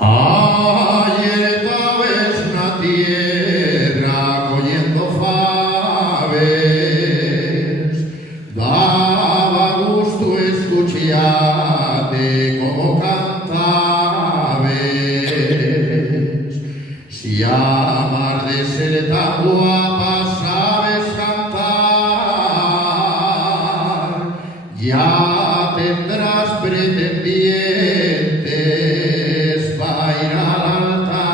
Ayer vez una tierra cogiendo faves, daba gusto escucharte como cantabes. Si amar de ser tan guapa sabes cantar, ya tendrás pretendientes para ir al altar.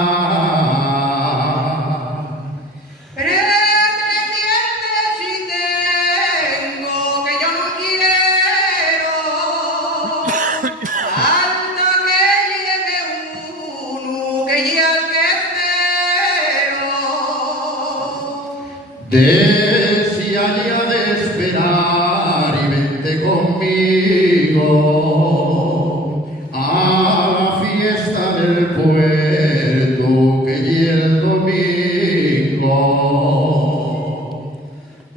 Pretendientes si tengo, que yo no quiero, falta que llegue uno, que ya el que espero. Decía ya de esperar y vente conmigo a la fiesta del puerto que llega el domingo.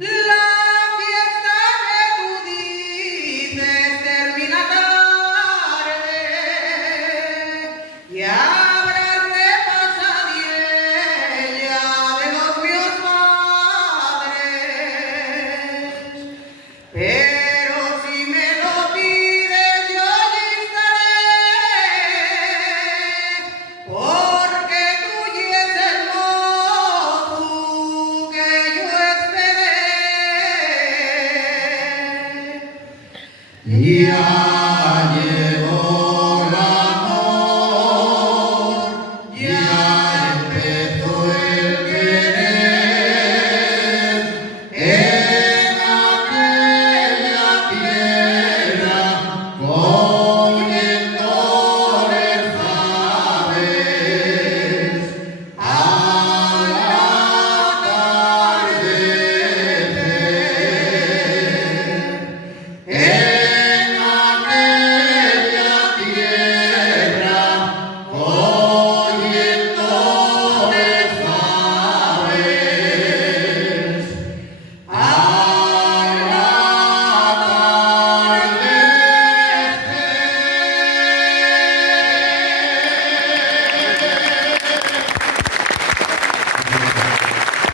La fiesta que tú dices termina tarde y habrá repasadilla de los míos padres. Pero si me lo pides yo allí estaré, porque tuyo es el modo que yo esperé. Ya